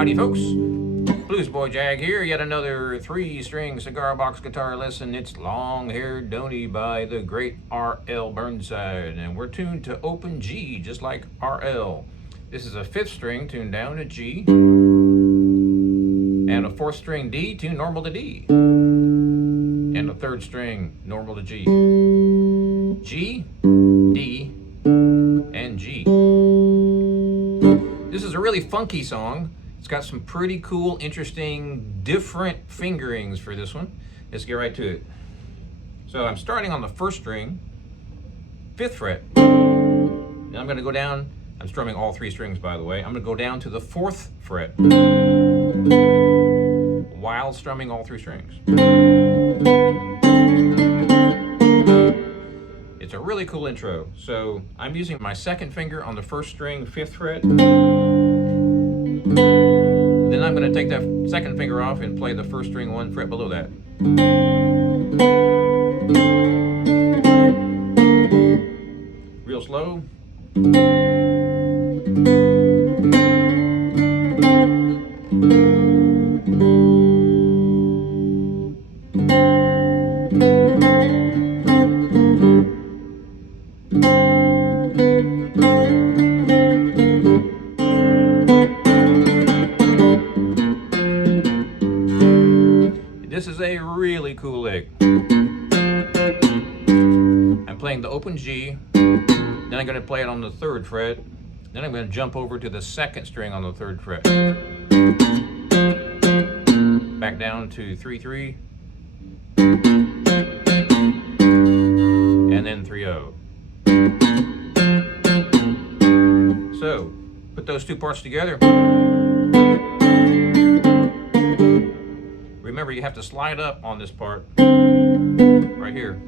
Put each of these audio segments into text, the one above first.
Howdy folks, Bluesboyjag here, yet another 3-string cigar box guitar lesson. It's Long-Haired Doney by the great R.L. Burnside, and we're tuned to open G, just like R.L. This is a 5th string tuned down to G, and a 4th string D tuned normal to D, and a 3rd string normal to G. G, D, and G. This is a really funky song. It's got some pretty cool, interesting, different fingerings for this one. Let's get right to it. So I'm starting on the 1st string, 5th fret. Then I'm gonna go down, I'm strumming all 3 strings by the way. I'm gonna go down to the 4th fret while strumming all 3 strings. It's a really cool intro. So I'm using my 2nd finger on the 1st string, 5th fret. Then I'm going to take that 2nd finger off and play the 1st string 1 fret below that. Real slow. This is a really cool lick. I'm playing the open G, then I'm going to play it on the 3rd fret, then I'm going to jump over to the 2nd string on the 3rd fret. Back down to 3-3, and then 3-0. So, put those 2 parts together. Remember, you have to slide up on this part right here.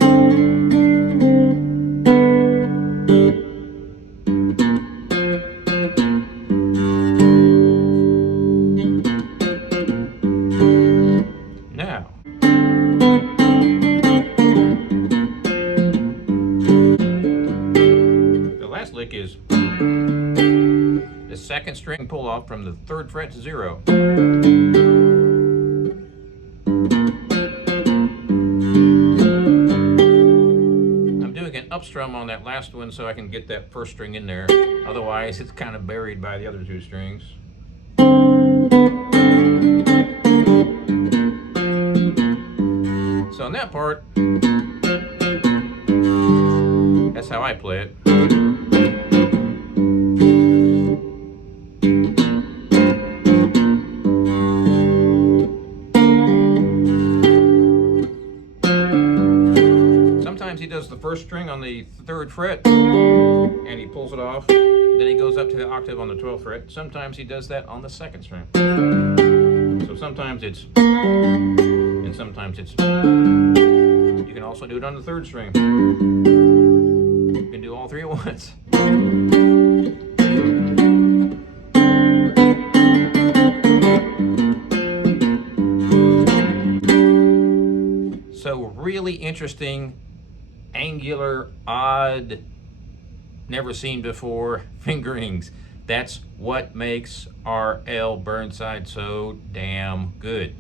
Now, the last lick is the 2nd string pull off from the 3rd fret to 0. Up strum on that last one so I can get that 1st string in there. Otherwise, it's kind of buried by the other 2 strings. So on that part, that's how I play it. He does the 1st string on the 3rd fret and he pulls it off, then he goes up to the octave on the 12th fret. Sometimes he does that on the 2nd string. So sometimes it's and sometimes it's. You can also do it on the 3rd string. You can do all 3 at once. So really interesting, angular, odd, never seen before fingerings. That's what makes R.L. Burnside so damn good.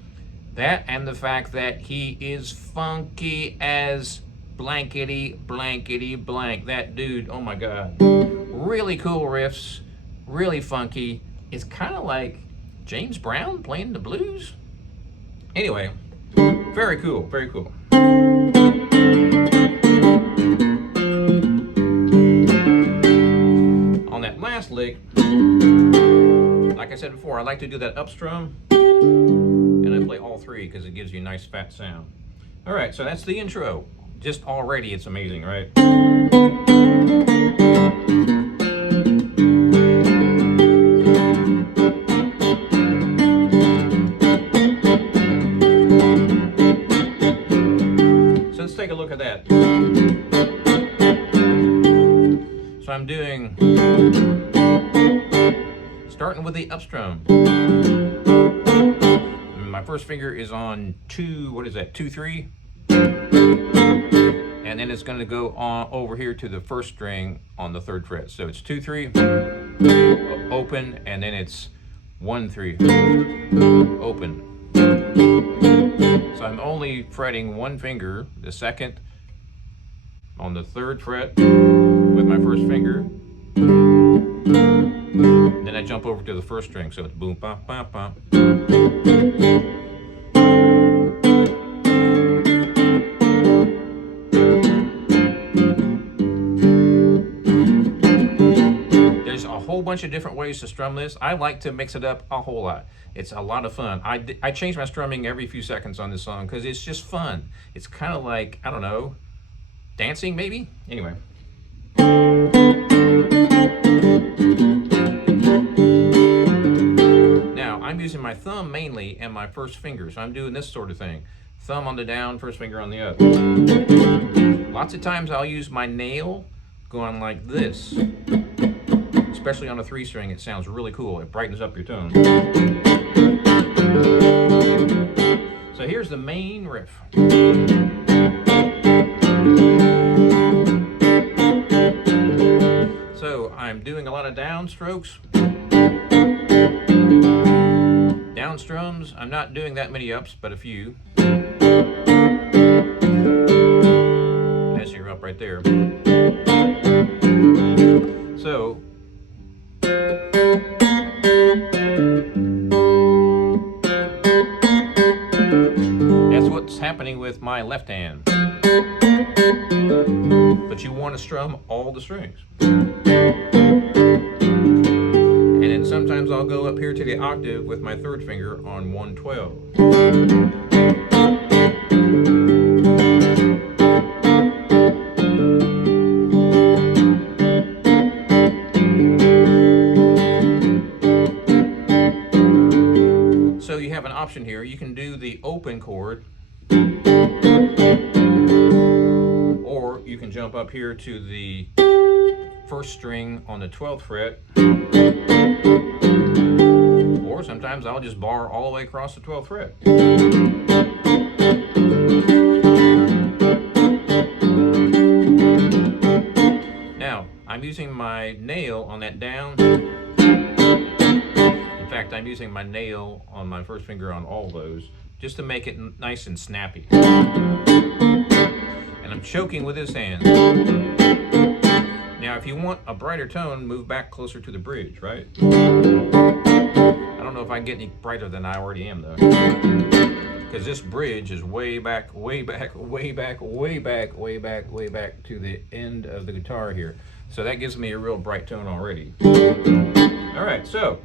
That and the fact that he is funky as blankety blankety blank. That dude, oh my god. Really cool riffs, really funky. It's kind of like James Brown playing the blues. Anyway, very cool, very cool. Last lick, like I said before, I like to do that up strum and I play all 3 because it gives you a nice fat sound. Alright, so that's the intro. Just already it's amazing, right? So let's take a look at that. So I'm doing, starting with the up strum. My 1st finger is on 2, what is that, 2-3? and then it's going to go on over here to the first string on the 3rd fret. So it's 2, 3, open, and then it's 1, 3, open. So I'm only fretting one finger, the second on the 3rd fret with my first finger. Then I jump over to the 1st string, so it's boom, bop, bop, bop. There's a whole bunch of different ways to strum this. I like to mix it up a whole lot. It's a lot of fun. I change my strumming every few seconds on this song because it's just fun. It's kind of like, I don't know, dancing maybe? Anyway. Now, I'm using my thumb mainly and my first finger, so I'm doing this sort of thing. Thumb on the down, first finger on the up. Lots of times I'll use my nail going like this. Especially on a 3 string, it sounds really cool. It brightens up your tone. So here's the main riff. So I'm doing a lot of down strokes. Down strums, I'm not doing that many ups, but a few. That's your up right there. So that's what's happening with my left hand. But you want to strum all the strings. And then sometimes I'll go up here to the octave with my 3rd finger on 112. So you have an option here. You can do the open chord, or you can jump up here to the 1st string on the 12th fret, or sometimes I'll just bar all the way across the 12th fret. Now, I'm using my nail on that down. In fact, I'm using my nail on my first finger on all those just to make it nice and snappy. And I'm choking with this hand. Now, if you want a brighter tone, move back closer to the bridge, right? I don't know if I can get any brighter than I already am, though. Because this bridge is way back, way back, way back, way back, way back, way back to the end of the guitar here. So that gives me a real bright tone already. All right, so.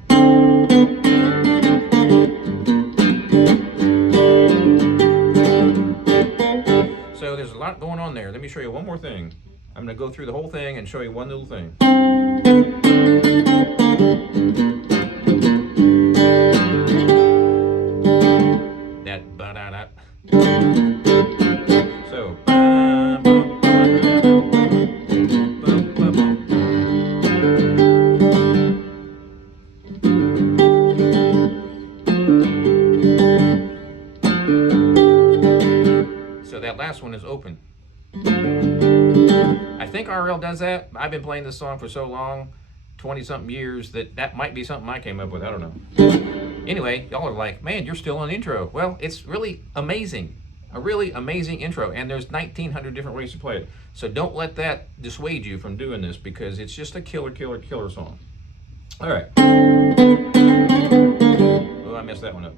So there's a lot going on there. Let me show you one more thing. I'm going to go through the whole thing and show you one little thing. That ba-da-da. So. So that last one is open. I think RL does that. I've been playing this song for so long, 20-something years, that might be something I came up with. I don't know. Anyway, y'all are like, man, you're still on intro. Well, it's really amazing. A really amazing intro. And there's 1,900 different ways to play it. So don't let that dissuade you from doing this because it's just a killer, killer, killer song. All right. Oh, I messed that one up.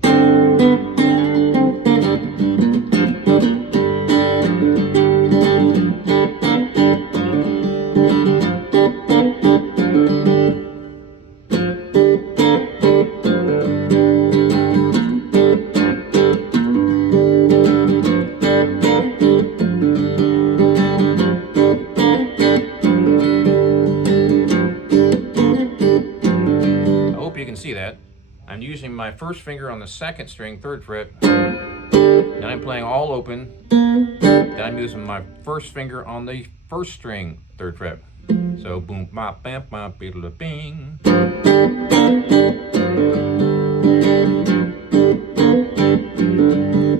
I'm using my first finger on the 2nd string, 3rd fret. Then I'm playing all open. Then I'm using my first finger on the 1st string, 3rd fret. So boom, bop, bam, bop, beetle, bing.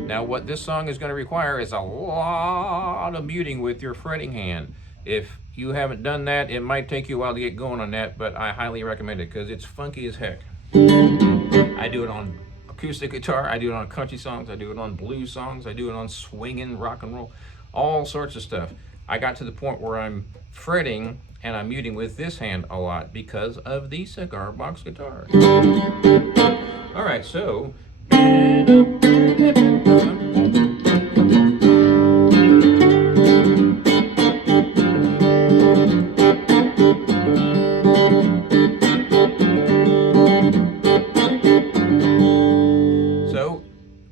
Now what this song is going to require is a lot of muting with your fretting hand. If you haven't done that, it might take you a while to get going on that, but I highly recommend it because it's funky as heck. I do it on acoustic guitar, I do it on country songs, I do it on blues songs, I do it on swinging rock and roll, all sorts of stuff. I got to the point where I'm fretting and I'm muting with this hand a lot because of the cigar box guitar. All right, so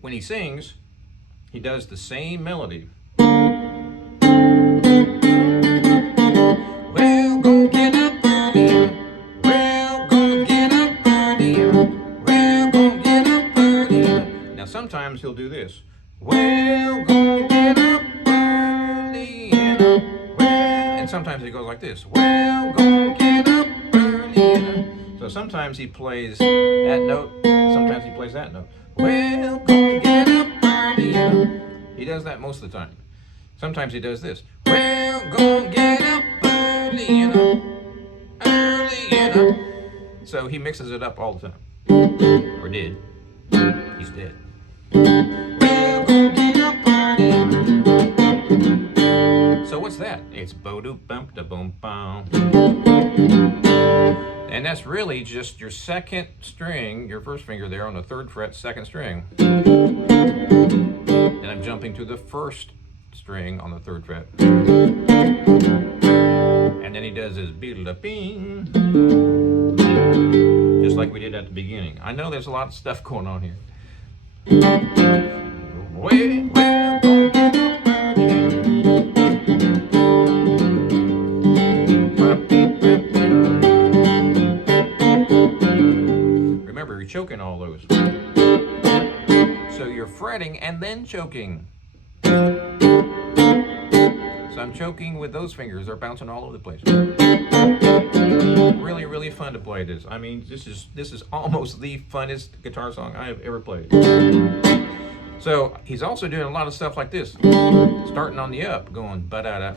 when he sings, he does the same melody. Well, gonna get up early. Well, gonna get up early. Well, gonna get up early. Now sometimes he'll do this. Well, gonna get up early. And sometimes he goes like this. Well, gonna get up early. So sometimes he plays that note. Sometimes he plays that note. Well, gonna get up early. He does that most of the time. Sometimes he does this. Well, gonna get up early, early. So he mixes it up all the time. Or did. He's dead. Well, gonna get up early. So what's that? It's bo-do-bump-da-boom-bum. And that's really just your second string, your first finger there on the 3rd fret, 2nd string. And I'm jumping to the 1st string on the 3rd fret. And then he does his beetle-da-bing, just like we did at the beginning. I know there's a lot of stuff going on here. Well, gonna get up early. Remember, you're choking all those. So you're fretting and then choking. So I'm choking with those fingers. They're bouncing all over the place. Really, really fun to play this. I mean, this is almost the funnest guitar song I have ever played. So he's also doing a lot of stuff like this. Starting on the up, going ba-da-da.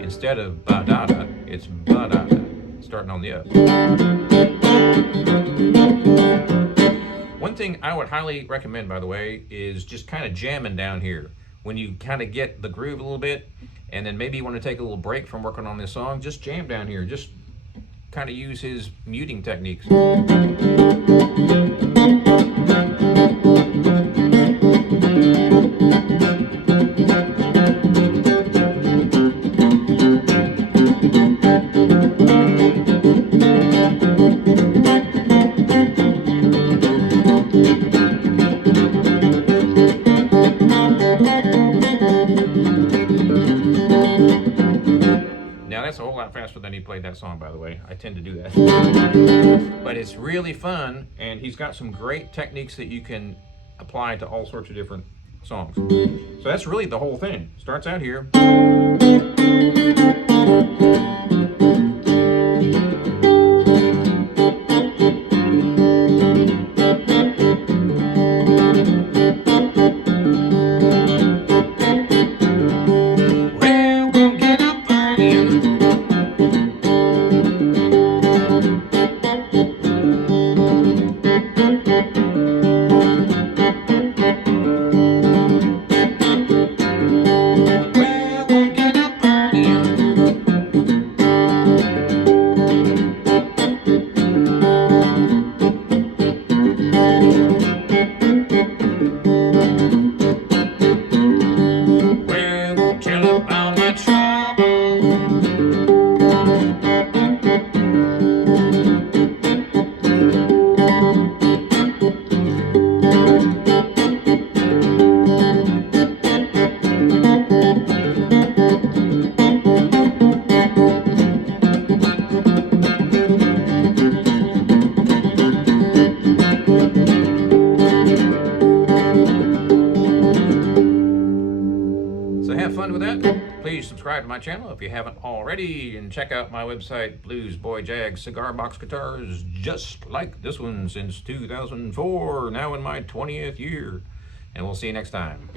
Instead of ba-da-da, it's ba-da-da. Starting on the up. One thing I would highly recommend, by the way, is just kind of jamming down here. When you kind of get the groove a little bit, and then maybe you want to take a little break from working on this song, just jam down here. Just kind of use his muting techniques. That's a whole lot faster than he played that song, by the way. I tend to do that. But it's really fun, and he's got some great techniques that you can apply to all sorts of different songs. So that's really the whole thing. Starts out here. Please subscribe to my channel if you haven't already, and check out my website, Bluesboyjag cigar box guitars, just like this one since 2004, now in my 20th year. And we'll see you next time.